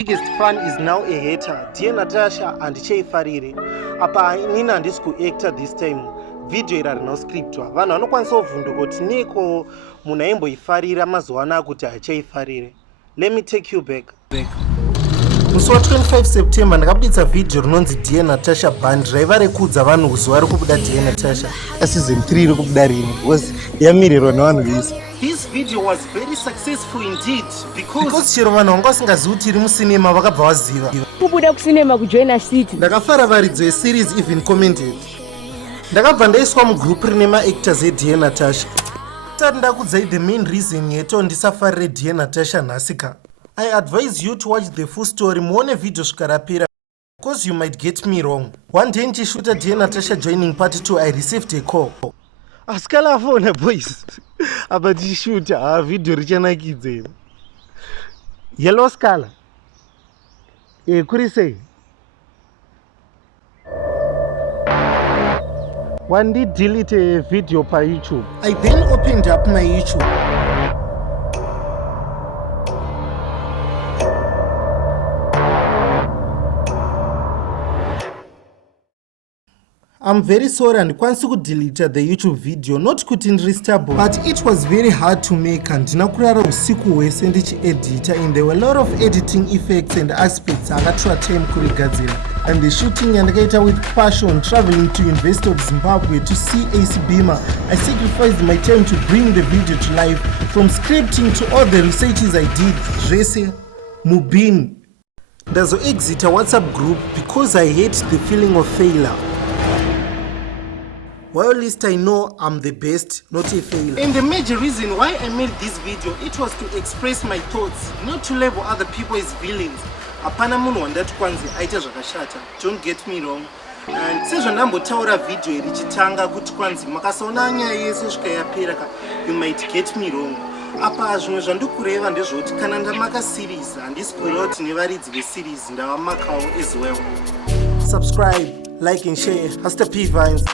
Biggest fan is now a hater. Dear Natasha and ndichiaifarire. Apa nina handisi kuactor this time. Video ira rina scriptwa. Vanhu vanokwanisa kuvhunduka kuti neko munhu aimboifarira mazuva ano akuti hachaifarire. Let me take you back. Musi wa 25 September ndakabuditsa video rinonzi Dear Natasha band raiva rekudza vanhu zuva rekubuda Dear Natasha. Season 3 rekubuda rini because yamirirwa nevanhu vese. This video was very successful indeed because chero vanhu vanga vasingazivi kuti iri musinema vakabva vaziva. Kubuda kusinema kujoina city. Ndakafara varidzi veseries even commented. Ndakabva ndaiswa mugroup rine maactors eDear Natasha. Tati ndakudzai the main reason yeto ndisafarire Dear Natasha nhasika. I advise you to watch the full story muone video svikarapira because you might get me wrong. One day nchishuta Dear Natasha joining part 2 I received a call. Asikalafona boys. Apa tishuta video richanakidze. Yellow scala. Kuri sei? One did delete a video per YouTube. I then opened up my YouTube. I'm very sorry and kwanisi kudelete the YouTube video, not kuti ndiristable, but it was very hard to make and ndinakurara usiku hwese ndichiedita and there were a lot of editing effects and aspects akatora time kurigadzira. And the shooting yandakaita with passion, traveling to University of Zimbabwe to see AC Beamer. I sacrificed my time to bring the video to life, from scripting to all the researches I did. Drese, Mubin. There's an exit a WhatsApp group because I hate the feeling of failure. While at least I know I'm the best, not a failure. And the major reason why I made this video, it was to express my thoughts, not to label other people as villains. Apana munhu wandati kwanzi aita zvakashata. Don't get me wrong. And sezvo ndambotaura video iri chitanga kuti kwanzi makasaona nyaya yese svika yapera ka, you might get me wrong. Apa zvimwe zvandikureva ndezvoti kana ndamaka series handisi kureva kuti nevaridzi veseries ndavamakawo as well. Subscribe, like and share. Hasta P Vines.